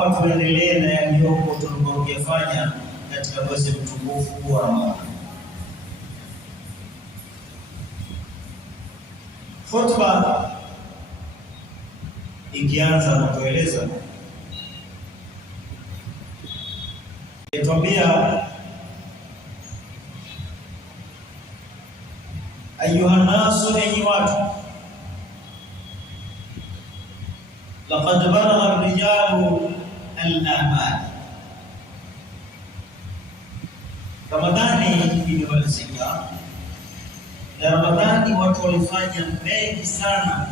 hapa tuendelee na yaliyoko tuliyofanya katika mwezi mtukufu wa Ramadhani. Khutba ikianza kutueleza, itwambia ayuhan nasu, enyi watu, laqad balagha ar-rijalu al-amal. Ramadhani imemalizika na Ramadhani watu walifanya mengi sana.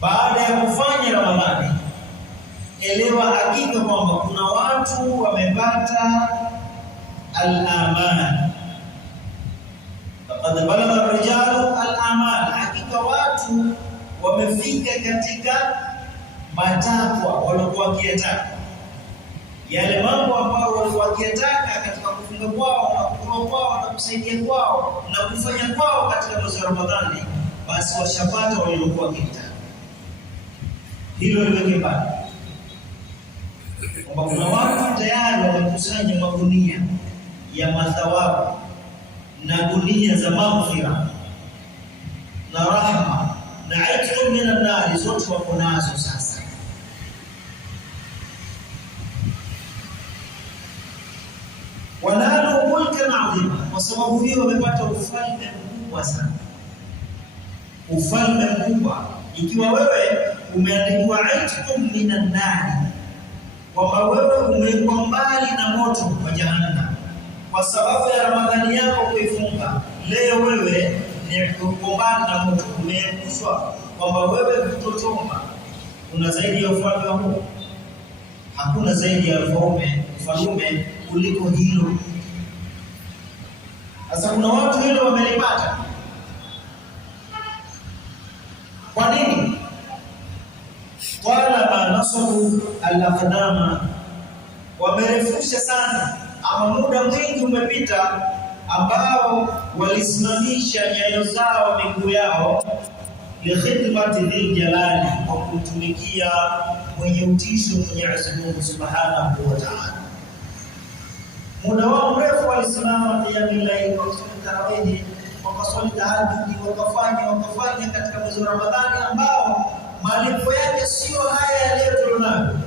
Baada ya kufanya Ramadhani, elewa hakika kwamba kuna watu wamepata al-amal. Laqad balagha ar-rijalu al-amal, hakika watu wamefika katika matakwa waliokuwa wakiyataka, yale mambo ambayo walikuwa wakiyataka katika kufunga kwao na kutoa kwao na kusaidia kwao na kufanya kwao katika mwezi wa Ramadhani, basi washapata waliokuwa wakitaka. Hilo liweke mbali kwamba kuna watu tayari wamekusanya magunia ya mathawabu na gunia za maghfira na rahma na itqu minan nar, zote wako nazo sasa. Wanalu mulkan adhima, kwa sababu hiyo wamepata ufalme mkubwa sana. Ufalme mkubwa, ikiwa wewe umeandikiwa itqu minan nar, kwamba wewe umekuwa mbali na moto wa jahannam kwa sababu ya Ramadhani yako kuifunga, leo wewe ni kukumbana na moto, umeepushwa kwamba wewe kutochoma. Kuna zaidi ya ufalme huu? Hakuna zaidi ya ufalme kuliko hilo. Sasa kuna watu hilo wamelipata. Kwa nini? Talaba nasabu al-aqdama, wamerefusha sana, ama muda mwingi umepita ambao walisimamisha nyayo zao, miguu yao, likhidmati dhil jalali, kwa kumtumikia mwenye utisho Mwenyezi Mungu Subhanahu wa Ta'ala. Muda wao mrefu walisimama qiyamul layl, wakaswali tarawih, wakaswali tahajjud, wakafanya katika mwezi wa Ramadhani ambao malipo yake sio haya ya leo tulionayo.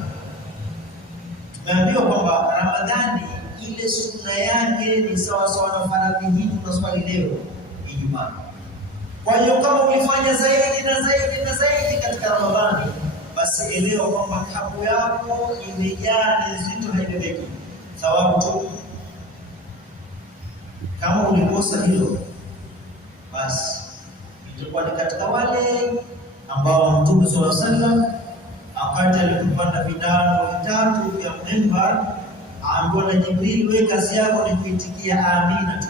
Tumeambiwa kwamba Ramadhani ile sunna yake ni sawa sawa na faradhi hii tunaswali leo Ijumaa. Kwa hiyo kama ulifanya zaidi na zaidi na zaidi katika Ramadhani, basi elewa kwamba kapu yako imejaa, ni nzito, haibebeki, thawabu tu. Kama ulikosa hilo, basi itakuwa ni katika wale ambao Mtume sallallahu alaihi wasallam wakati alipopanda vidano vitatu vya mimbar, aambiwa na Jibril, wewe kazi yako ni kuitikia amina tu.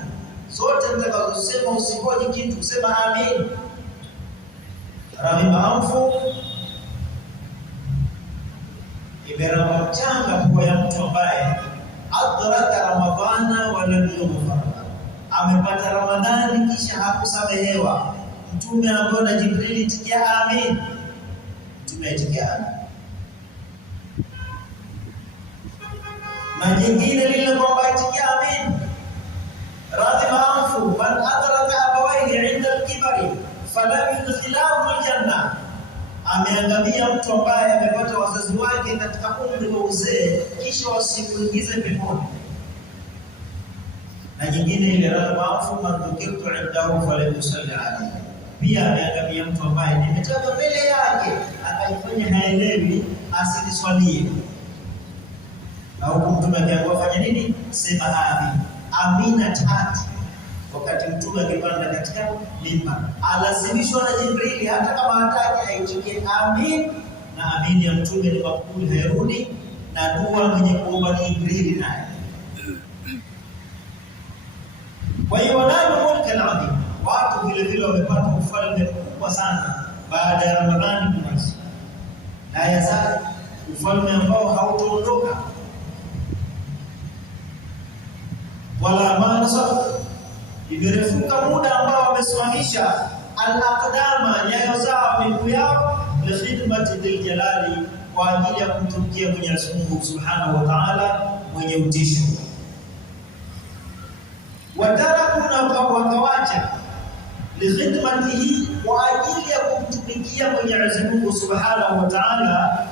Zote nitakazosema usingoje kitu, sema amin. Rahima anfu, imeramba mchanga kwa ya mtu ambaye adraka Ramadhana wa lam yughfar, amepata Ramadhani kisha hakusamehewa. Mtume ambaye na Jibril, itikia amin. Mtume itikia amin. Na jingine lile kwamba itikia amin, radhima anfu man adraka abawaihi inda al-kibari falam yudkhilahu al-janna, ameangamia mtu ambaye amepata wazazi wake katika umri wa uzee kisha wasimuingize peponi. Na nyingine ile radhima anfu man dhukirtu indahu falam yusalli alayhi, pia ameangamia mtu ambaye nimetaja mbele yake akaifanya haelewi, asiniswalie. Na huko Mtume akiambiwa fanya nini? Sema amin. Amina tatu. Wakati Mtume akipanda katika mimbar, alazimishwa na Jibrili, hata kama hataki aitikie amin, na amin ya Mtume ni makubuli, hairudi, na dua mwenye kuomba ni Jibrili naye. Kwa hiyo wanayo mulkan adhim, watu vile vile wamepata ufalme mkubwa sana baada ya Ramadhani kumaliza. Na yazali ufalme ambao hautaondoka wala manasa, imerefuka muda ambao wamesimamisha al-aqdama, nyayo zao, miguu yao, li khidmati dhil jalali, kwa ajili ya kumtumikia Mwenyezi Mungu Subhanahu wa Ta'ala mwenye utisho. Watarakuna, wakawacha li khidmatihi, kwa ajili ya kumtumikia Mwenyezi Mungu Subhanahu wa Ta'ala,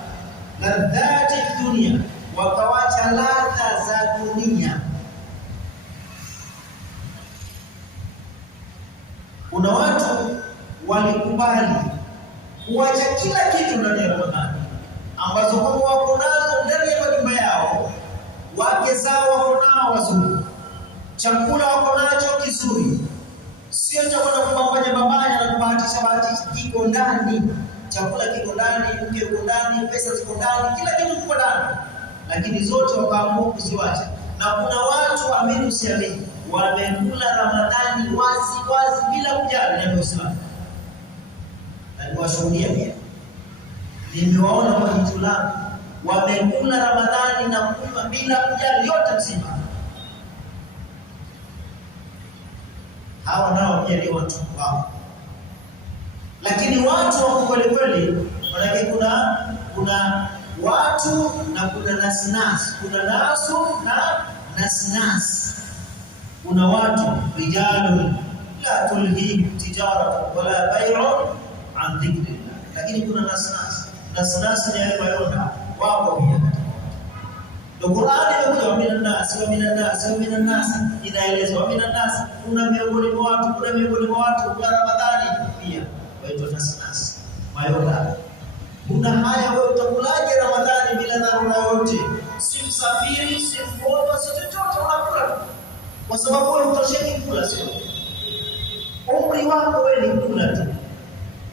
ladhati dunia, wakawacha ladha za dunia. Kuna watu walikubali kuacha kila kitu ndani ya Ramadhani, ambazo kwa wako nazo ndani ya majumba yao, wake zao wako nao wazuri, chakula wako nacho kizuri, sio cha kwenda kupambanya mabaya na kubahatisha kiko ndani, chakula kiko ndani, mke uko ndani, pesa ziko ndani, kila kitu kiko ndani, lakini zote wakaamua kuziwacha. Na kuna watu amini usiamini, wamekula Ramadhani wazi bila kujali na Uislamu. Na niwashuhudia pia, nimewaona kwa jicho langu, wamekula Ramadhani na kunywa bila kujali, yote mzima. Hawa nao pia ni watu wao. Lakini watu wa kweli kweli, manake kuna watu na kuna nasnas, kuna nasu na nasnas. Kuna watu rijalun la tulhihim tijaratu wala bay'un an dhikrillah, lakini kuna nasnas ni yale mayonda wako pia. Ndio Qur'ani imekuja wa minan nas, inaeleza wa minan nas, kuna miongoni mwa watu kwa Ramadhani pia waitwa nasnas, mayonda. Kuna haya, wewe utakulaje Ramadhani bila dharura yote? Si msafiri, si mgonjwa, si chochote, unakula kwa sababu wewe utosheki kula, sio umri wako wewe ni kula tu.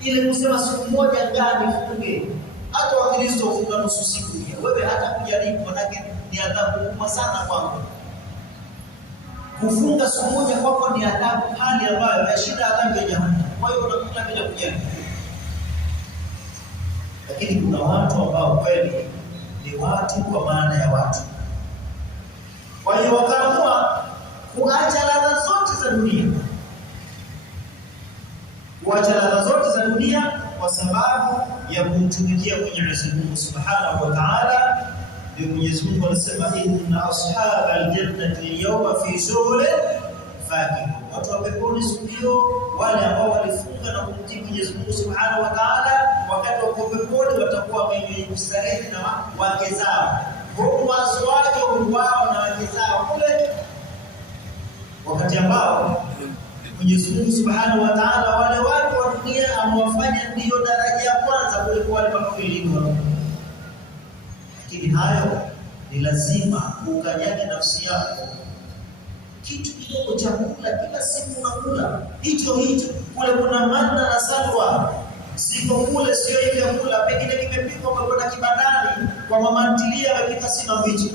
Ile kusema siku moja ndani funge, hata Wakristo hufunga nusu siku pia, wewe hata kujaribu, manake ni adhabu kubwa sana kwako. Kufunga siku moja kwako ni adhabu hali ambayo yashinda adhabu ya jahannam. Kwa hiyo unakula bila kujali. Lakini kuna watu ambao kweli ni watu kwa maana ya watu. Kwa hiyo wakaamua kuacha ladha zote za dunia. Kuacha ladha zote za dunia kwa sababu ya kumtumikia Mwenyezi Mungu Subhanahu wa Ta'ala. Ndio Mwenyezi Mungu anasema inna ashabal jannati al-yawma fi shughulin fakihun. Watu wa peponi siku hiyo, wale ambao walifunga na kumtii Mwenyezi Mungu Subhanahu wa Ta'ala, wakati wa peponi watakuwa wenye kustarehe na wake zao. Huko waswaji wao na wake zao kule, wakati ambao Mwenyezi Mungu Subhanahu wa Ta'ala wale watu wa dunia amewafanya ndio daraja ya kwanza kuliko wale wanaokuiliwa. Lakini hayo ni lazima ukanyage nafsi yako. Kitu kidogo cha kula kila siku unakula hicho kule, kuna manna na salwa, siko kule, sio ile kula pengine kimepikwa kwa kibandani kwa mama ntilia amepika sima mbichi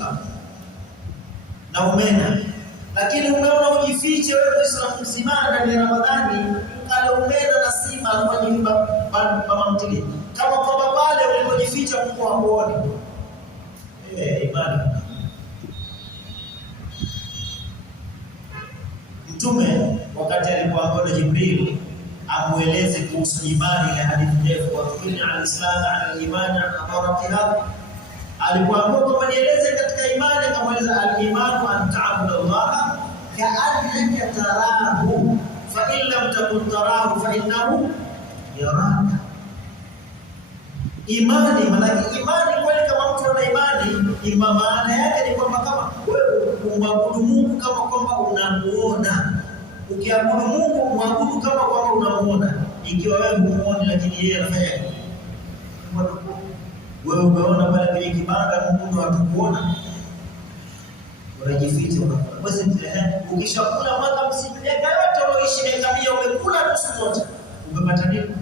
na umena. Lakini umeona ujifiche wewe Muislamu mzima ndani ya Ramadhani, ukale umena na sima kwa nyumba mama ntilia, kama kwamba pale ulipojificha Mungu hakuoni. Imani. Mtume wakati alipoambiwa na Jibril amueleze kuhusu imani, ile hadithi ndefu, wa kulina al-islam al-iman al-amaratiha, alipoambiwa kwamba nieleze katika imani, akamweleza al-imanu an ta'budu Allah ka'annaka tarahu fa in lam takun tarahu fa innahu yaraka. Imani, maana imani kweli, kama mtu ana imani, maana yake ni kwamba kama wewe umwabudu Mungu kama kwamba unamuona. Ukiabudu Mungu muabudu kama kwamba unamuona. Ikiwa wewe humuoni lakini yeye anafanya nini? Wewe umeona pale kwenye kibanda Mungu ndo atakuona, unajificha unakula. Basi ukishakula mwaka mzima, miaka yote uloishi miaka 100 umekula tu siku zote, umepata nini?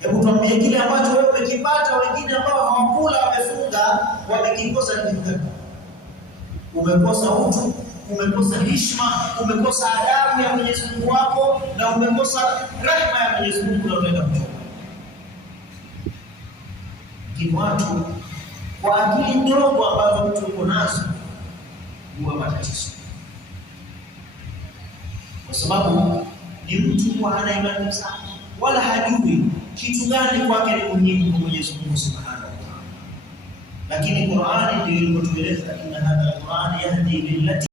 Hebu tuambie kile ambacho wewe umekipata, wengine ambao hawakula wamefunga wamekikosa ni kitu gani? Umekosa utu, umekosa heshima, umekosa adabu ya Mwenyezi Mungu wako, na umekosa rehema ya Mwenyezi Mungu na unaenda kutoka. Kwa watu kwa akili ndogo ambazo mtu uko nazo huwa matatizo, kwa sababu ni mtu kwa hana imani sana, wala hajui kitu gani kwake ni muhimu kwa Mwenyezi Mungu Subhanahu wa Ta'ala. Lakini Qur'ani ndio ilipotueleza inna hadha al-Qur'an yahdi lillati